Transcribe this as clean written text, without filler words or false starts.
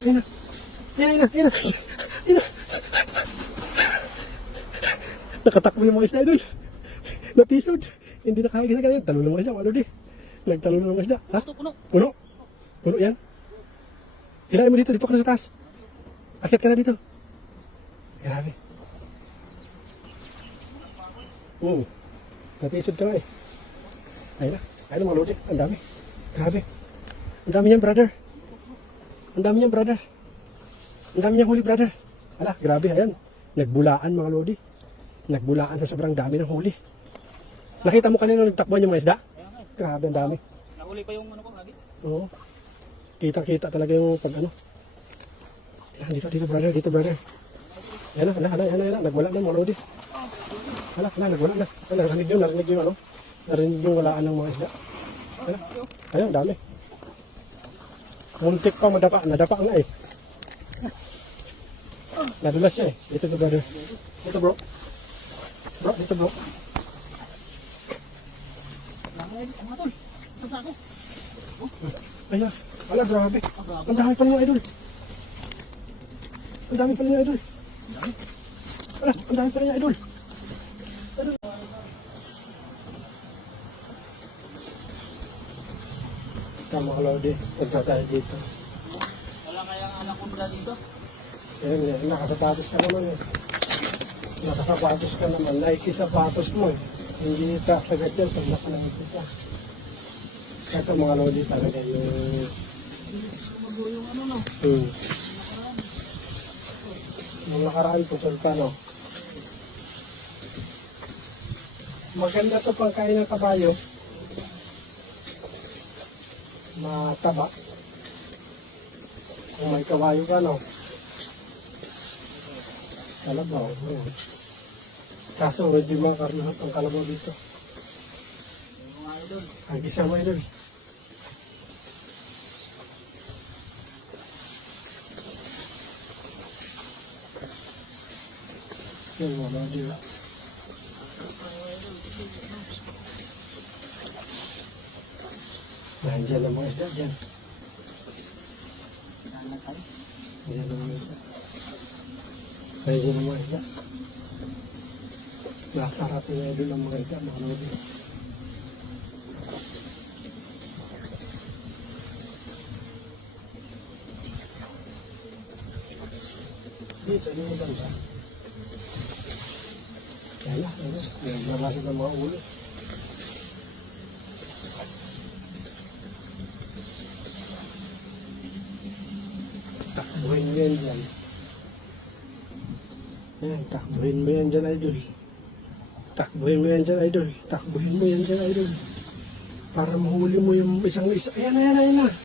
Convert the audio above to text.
Ayun na. Ayun na. Ayun na. Ayun na. Nakatakbo yung mga isda idol. Napisod. Hindi nakakagisa ka. Talo ng mga isda. Ano di? Nagtalo ng mga isda. Ha? Puno. Puno? Puno yan? Hilahin mo dito. Dito ka na sa taas. Akyat ka na dito. Grabe. Napisod ka nga eh. Ayun na. Ayun mga lodi. Ang dami. Grabe. Ang dami yan, brother. Ang dami yan, brother. Ang dami niyang huli, brother. Ala, grabe. Ayan. Nagbulaan, mga lodi. Nagbulaan sa sobrang dami ng huli. Nakita mo kanina nagtakbuhan yung mga isda? Grabe, ang dami. Nahuli pa yung ano ko, hagis. Oo. Kitang-kita talaga yung pag ano. Ayan, dito, brother. Dito, brother. Ayan na. Nagwala na, mga lodi. Ala, nagwala na. Narinig yung ano. Narinig yung walaan ng mga isda. Ayan, ang dami. Muntik pa madapa. Nadapa nga eh. Nadulas siya eh. Dito, brother. Dito, bro. Dito, bro. Mga tol, isang sako. Ayan. Ala, grabe. Ang dami pa niya, idol. Ang dami pa niya, idol. Ala, ang dami pa niya, idol. Tama ka, Lodi. Punta tayo dito. Wala kayang anak ko dito? Ayan, nakasapatos ka naman eh. Nakasapatos ka naman. Nike sapatos mo eh. Hindi kakagat yan pag nakalangit ka. Ito mga Lodi talaga yung... Yung ano no? Yung nakaraan putol ka, no? Maganda to pang kain ng kabayo. Mataba. Kung may kabayo ka, no? Kalabaw. Kaso, ready mga karnuhat ang kalabaw dito. Mga idol. Ang isa mo, idol. Yung mga idol. Nandiyan ang mga isda dyan. Nandiyan ang mga isda. Nandiyan ang mga isda. Nasarapin na idol ang mga isda, mga lodi. Dito, yung banda. Yan na. Naglalasig ang mga ulo. Takbuhin mo yan dyan. Ayan, takbuhin mo yan dyan, idol. Takbuhin mo yan dyan, idol. Takbuhin mo yan dyan, idol. Para mahuli mo yung isang isa. Ayan na.